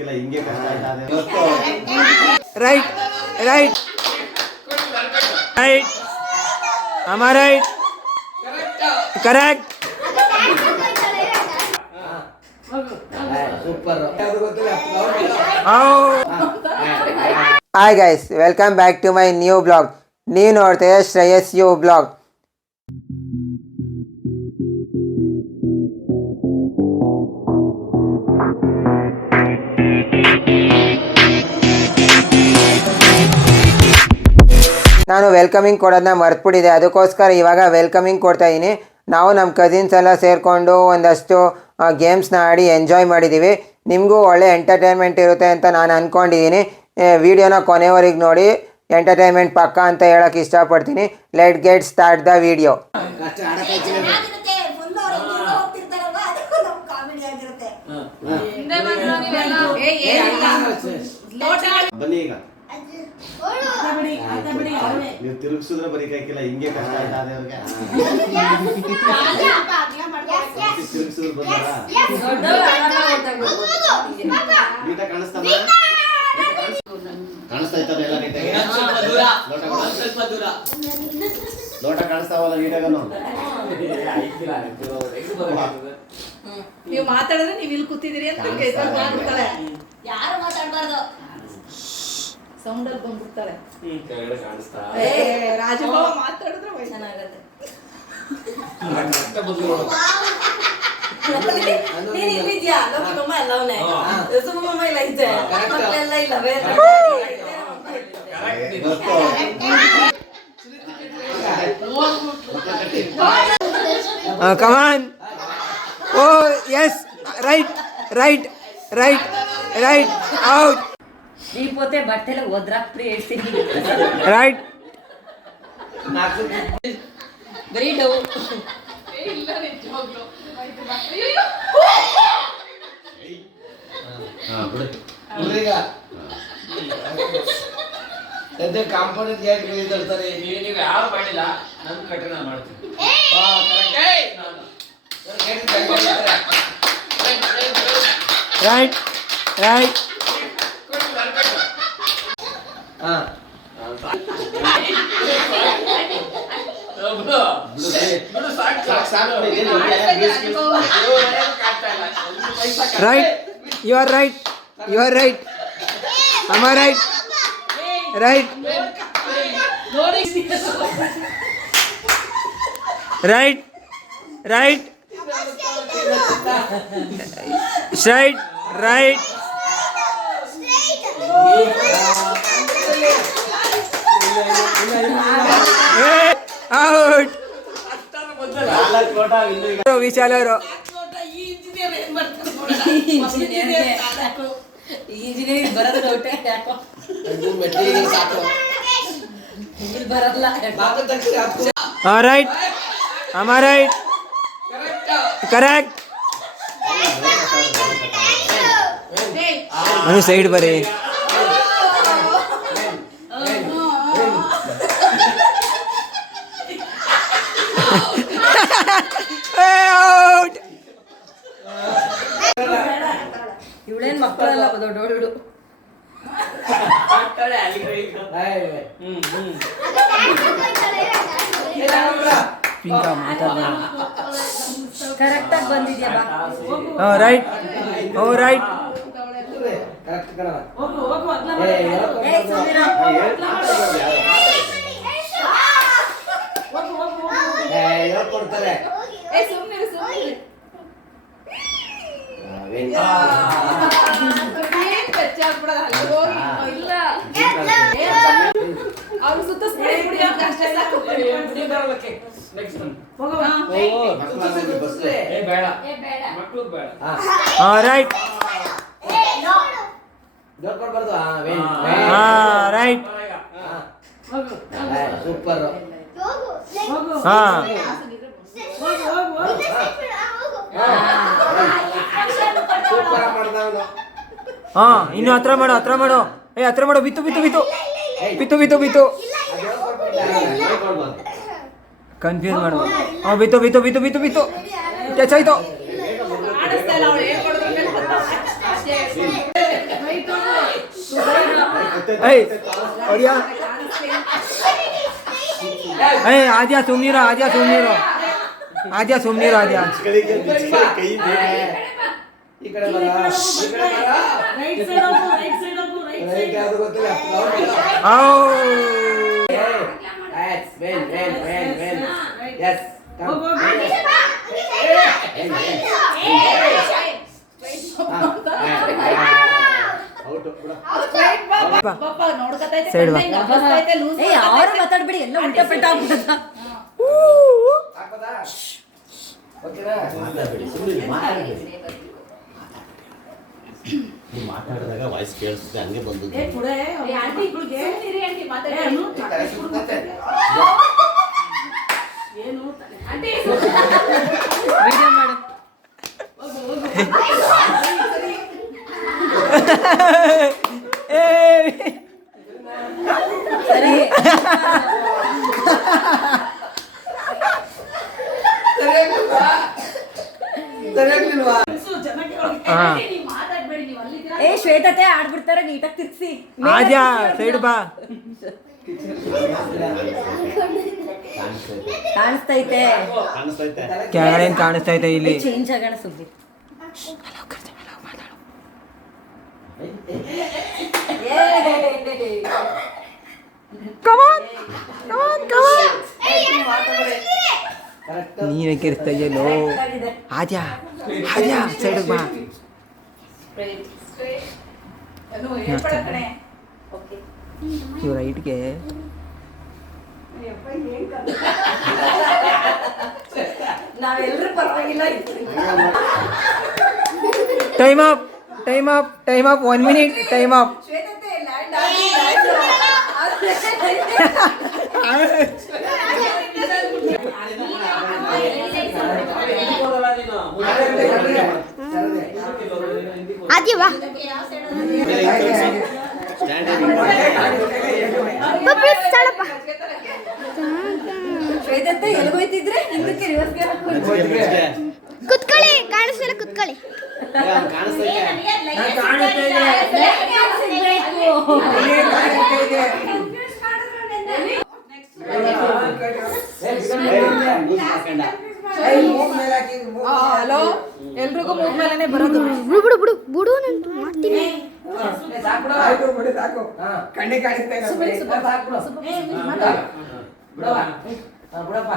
ಬರೀಕಿಲ್ಲ ಹಿಂಗೆ ಕಷ್ಟ ಆಯ್ತಾ ರೈಟ್ ರೈಟ್ ರೈಟ್ ಅಮ್ಮ right correct super hi guys, welcome back to my new blog. ನೀವು ನೋಡ್ತೀರ ಶ್ರೇಯಸ್ ಯು ಬ್ಲಾಗ್. ನಾನು ವೆಲ್ಕಮಿಂಗ್ ಕೊಡೋದನ್ನ ಮರ್ತ್ಬಿಟ್ಟಿದೆ, ಅದಕ್ಕೋಸ್ಕರ ಇವಾಗ ವೆಲ್ಕಮಿಂಗ್ ಕೊಡ್ತಾ ಇದ್ದೀನಿ. ನಾವು ನಮ್ಮ ಕಸಿನ್ಸ್ ಎಲ್ಲ ಸೇರಿಕೊಂಡು ಒಂದಷ್ಟು ಗೇಮ್ಸ್ನ ಆಡಿ ಎಂಜಾಯ್ ಮಾಡಿದ್ದೀವಿ. ನಿಮಗೂ ಒಳ್ಳೆ ಎಂಟರ್ಟೈನ್ಮೆಂಟ್ ಇರುತ್ತೆ ಅಂತ ನಾನು ಅಂದ್ಕೊಂಡಿದ್ದೀನಿ. ವಿಡಿಯೋನ ಕೊನೆವರೆಗೆ ನೋಡಿ, ಎಂಟರ್ಟೈನ್ಮೆಂಟ್ ಪಕ್ಕ ಅಂತ ಹೇಳೋಕ್ಕೆ ಇಷ್ಟಪಡ್ತೀನಿ. Let get start the video. ಬನ್ನಿ ಈಗ ನೀವು ತಿರುಗಿಸಿದ್ರೆ ಬರೀ ಕೈಕಿಲ್ಲ ಹಿಂಗೆ ಕಷ್ಟ ಆಯ್ತಾ ಅವ್ರಿಗೆ ತಿರುಗಿಸಿದ್ರೆ ಬಂದಾರ ನೀಟಾಗಿ ಕಾಣಿಸ್ತಾ ಇರ್ತದೆ ಎಲ್ಲ ನೀಟಾಗಿ ಲೋಟ ಕಾಣಿಸ್ತಾವಲ್ಲ ನೀಟಾಗನು. ನೀವು ಮಾತಾಡಿದ್ರೆ ನೀವು ಇಲ್ಲಿ ಕೂತಿದ್ದೀರಿ ಅಂತ ಯಾರು ಮಾತಾಡಬಾರ್ದು, ಸೌಂಡ್ ಅಲ್ಲಿ ಬಂದ್ಬಿಡ್ತಾರೆ. ರಾಜಭವ ಮಾತಾಡಿದ್ರೆ ಚೆನ್ನಾಗತ್ತೆ. ನೀನ್ ಇಲ್ಲಿದ್ಯಾ? ಲೋಕಮ್ಮ ಎಲ್ಲ ಅವನೇ, ಸುಮ್ಮಮ್ಮ ಇಲ್ಲ ಇದ್ದೆ, ಮಕ್ಕಳೆಲ್ಲ ಇಲ್ಲ ಬೇರೆ. Come on. Oh yes, right, right, right, right, out. ನೀಪೋತೆ ಬಟ್ಟೆಲ್ಲ ಒದ್ರಾಕ್ಬಿಡಿ ಹೇಳ್ತೀನಿ. Right. ಬರೀ ಡೌ ಕಾಂಪೌಂಡ್ ತರ್ತಾರೆ. ನೀವು ಯಾರು ಮಾಡಿಲ್ಲ, ನನ್ ಕಠಿಣ ಮಾಡ್ತೀನಿ. Right, right. Right, you are right, you are right. Am I right? Right, right, right, straight, right. Out. Vishal ಅವರು ಇಂಜಿನಿಯರಿಂಗ್ ಬರೋದು ಡೌಟೇ, ಯಾಕೋ ಬರಲ್ಲ. ರೈಟ್ ಅಮ್ಮ ರೈಟ್ ಕರೆಕ್ಟ್. ನಾನು ಸೈಡ್ ಬರ್ರಿ. ಇವಳೇನ್ ಮಕ್ಕಳೆಲ್ಲ ದೊಡ್ಡೋಡು. ಕರೆಕ್ಟ್ ಆಗಿ ಬಂದಿದ್ಯಾ? ರೈಟ್, ಓ ರೈಟ್. ಕೊಡ್ತಾರೆ. ಅವ್ರು ಸುತ್ತ ರೈಟ್ ರೈಟ್ ಸೂಪರ್. ಇನ್ನು ಹತ್ರ ಮಾಡು, ಹತ್ರ ಮಾಡು. ಹತ್ರ ಮಾಡು. ಬಿತ್ತು ಬಿತ್ತು ಬಿತ್ತು ಬಿತ್ತು ಬಿತ್ತು ಬಿತ್ತು ಕನ್ಫ್ಯೂಸ್ ಮಾಡು. ಬಿತ್ತು ಬಿತ್ತು ಬಿತ್ತು ಬಿತ್ತು ಬಿತ್ತು ಟಚ್ ಆಯ್ತು. ಏಯ್ ಹೊಡಿಯಾ ಏಯ್ ಆದ್ಯಾ ಸುಮ್ನಿರೋ ಆದ್ಯಾ ಸುಮ್ನಿರೋ ಆದ್ಯಾ ಸುಮ್ನಿರೋ ಆದ್ಯಾ ಈ ಕಡೆ ಬರ ರೈಟ್ ಸೈಡ್ ಹೋಗು ರೈಟ್ ಸೈಡ್ ಹೋಗು ರೈಟ್ ರೈಟ್ ಸೈಡ್ ಯಾವುದು ಗೊತ್ತಿಲ್ಲ ಔ That's well. Yes. ಹೋಗು ಸೈಡ್ ಬಾ ಯಾರು ಮಾತಾಡ್ಬೇಡಿ ಎಲ್ಲ ಉಲ್ಟಾ ಪಲ್ಟಾ ಆಗ್ಬಿಡುತ್ತಾ ಹಾಕೋದಾ ಓಕೆನಾ ಮಾತಾಡಬೇಡಿ ಸುಮ್ಮನೆ ಮಾತಾಡಬೇಡಿ ನೀವು ಮಾತಾಡಿದಾಗ ವಾಯ್ಸ್ ಕೇಳಿಸುತ್ತೆ ಹಂಗೆ ಬಂದದ್ದು ಏ ಕುಡೆ ಆಂಟಿ ಇಗಳಿಗೆ ಆಂಟಿ ಮಾತಾಡಿ ಏನು ಆಂಟಿ ವಿಡಿಯೋ ಮಾಡು ಸರಿ ಸರಿಯಾಗ್ಲಿಲ್ವಾ ಏ ಶ್ವೇತತೆ ಆಡ್ಬಿಡ್ತಾರೆ ನೀಟಾಗಿ ತಿರ್ಸಿ ಆದ್ಯಾ ಸೈಡ್ ಬಾ ಕಾಣಿಸ್ತೈತೆ ಕಾಣಿಸ್ತೈತೆ ಕೆಳಗಡೆ ಏನ್ ಕಾಣಿಸ್ತಾ ಐತೆ ಇಲ್ಲಿ ಚೇಂಜ್ ಆಗೋಣ ಸುದ್ದಿ ನೀವೇ ಕಿರ್ಸ್ತಾ ಇದೆಯಲ್ಲೋ ಆದ್ಯಾ ಆದ್ಯಾ ಸೈಡ್ ಬಾ ಇವ್ ರೈಟ್ಗೆ ನಾವೆಲ್ಲರೂ ಪರವಾಗಿಲ್ಲ time up time up time up 1 minute time up ಶ್ವೇತತೆ ಲ್ಯಾಂಡ್ ಆದ್ಯ ಬಾ ಶ್ವೇತತೆ ಎಲ್ಗೋಯ್ತಿದ್ರೆ ಹಿಂದಕ್ಕೆ ರಿವರ್ಸ್ಗೆ ಕುತ್ಕೊಳ್ಳಿ ಕಾಣಿಸ್ತಿಲ್ಲ ಕುತ್ಕೊಳ್ಳಿ ಹಲೋ ಎಲ್ರಿಗೂ ಮೂಗ್ ಮೇಲೆನೆ ಬರೋದು ಬಿಡು ಬಿಡು ಬಿಡು ಬಿಡು ನಾನು ಮಾಡ್ತೀನಿ ಕಣ್ಣಿ ಕಾಣಿಸ್ತಾ ಇಲ್ಲ ಬಿಡಪ್ಪ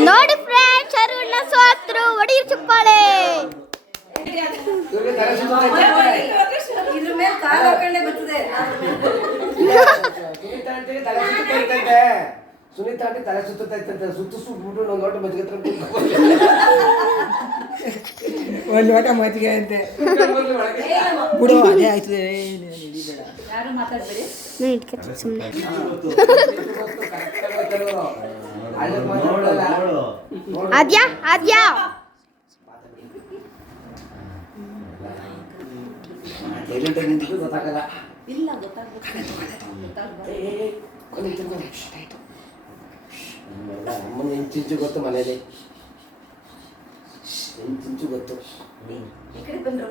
ನೋಡಿ ಫ್ರೆಂಡ್ಸ್ ಅರುಣ ಸೋತ್ರು ಒಡೀರ್ ಚಪ್ಪಾಳೆ ಇದ್ರ ಮೇಲೆ ಕಾಲು ಹಾಕೊಂಡೆ ಬರ್ತದೆ ಸುನೀತಾ ಆಂಟಿ ತಲೆ ಸುತ್ತೈತಂತೆ ಸುತ್ತಬಿಟ್ಟು ಒಂದು ಲೋಟ ಮಜ್ಜಿಗೆ ಒಂದು ಲೋಟ ಮಜ್ಜಿಗೆ ಅಂತೆ ಬಿಡು ಅದೇ ಆಯ್ತದೆ ಯಾರು ಮಾತಾಡ್ಬೇಡಿ ನಾನು ಇಟ್ಕೊತೀನಿ ಸುಮ್ಮನೆ ಆದ್ಯಾ ಆದ್ಯಾ ಗೊತ್ತಾಗಲ್ಲ ಇಲ್ಲ ಗೊತ್ತಾಗ್ಬೇಕು ಅಮ್ಮನ ಇಂಚಿಂಚು ಗೊತ್ತು ಮನೇಲಿ ಇಂಚಿಂಚು ಗೊತ್ತು ಈ ಕಡೆ ಬಂದ್ರು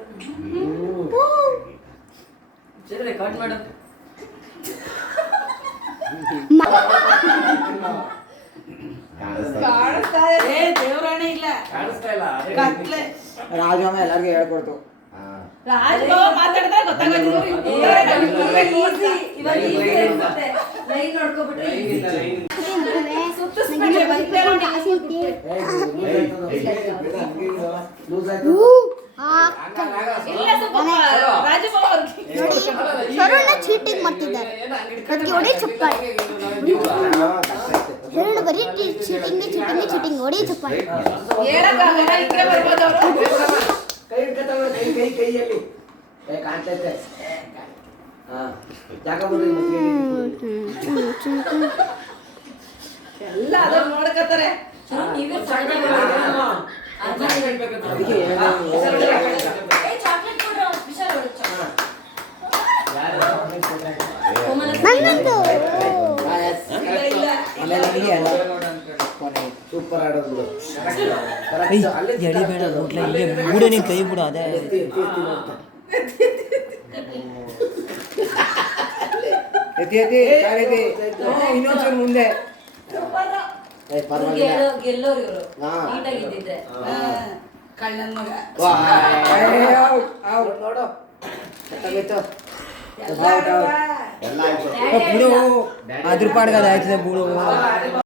ರೆಕಾರ್ಡ್ ಮಾಡು ಏ ದೇವರಾಣೆ ಇಲ್ಲ ಕಾಣಿಸ್ತಾ ಇಲ್ಲ ಕತ್ಲೆ ರಾಜಮ್ಮ ಎಲ್ಲರಿಗೂ ಹೇಳ್ಕೊಡ್ತು ರಾಜ್ ಮಾತಾಡಿದ್ರೆ ಗೊತ್ತಾಗೋದು ಇವಾಗ ಈಸಿ ಅನ್ಸುತ್ತೆ ಲೈನ್ ನೋಡ್ಕೊಬಿಟ್ರೆ ಸುತ್ತಿಸ್ಬಿಟ್ರೆ ಲೂಸ್ ಆಯ್ತು ಇಲ್ಲ ಸ್ವಲ್ಪ ರಾಜಭವ ನೋಡಿ ಶರಣ ಚೀಟಿಂಗ್ ಮಾಡ್ತಿದ್ದಾರೆ ಅದಕ್ಕೆ ಹೊಡಿ ಚಪ್ಪಾಳೆ ಶರಣ ಬರೀ ಚೀಟಿಂಗ್ ಹೊಡಿ ಚಪ್ಪಾಳೆ ಹೇಳಕ್ಕಾಗಲ್ಲ ಇದ್ರೆ ಬರ್ಬೋದು ಅವರು ಕೈ ಇಟ್ಕೊತಾವ ಕೈಯಲ್ಲಿ ಕಾಣ್ತೈತೆ ಜಾಗ ಬಂದ್ರೆ ಎಲ್ಲ ಅದನ್ನ ನೋಡ್ಕತ್ತಾರೆ ನೀವೇ ಅದಕ್ಕೆ ಹೇಳಿದೆ. ಚಾಕ್ಲೇಟ್ ಕೊಡ್ರ ವಿಶಾಲ್ ಹೊರಚ ನನ್ನದು ಸೂಪರ್ ಆಡೋದು. ಎಳಿ ಬೇಡ ಹೋಟ್ಲ ಇಲ್ಲೇ ಬಿಡು ನೀನು ಕೈ ಬಿಡು ಅದೇ ಇನ್ನೊಂದ್ಸಲ ಮುಂದೆ ಗೆಲ್ಲೋರು ಇವರು ನೀಟಾಗಿದ್ದಿದ್ರೆ ಕಳ್ಳನ ಮಗ ನೋಡು ಎಲ್ಲ ಆಯ್ತು ಬಿಡು ಅದ್ರ ಪಾಡ್ಗೆ ಅದಾಯ್ತದೆ ಬಿಡು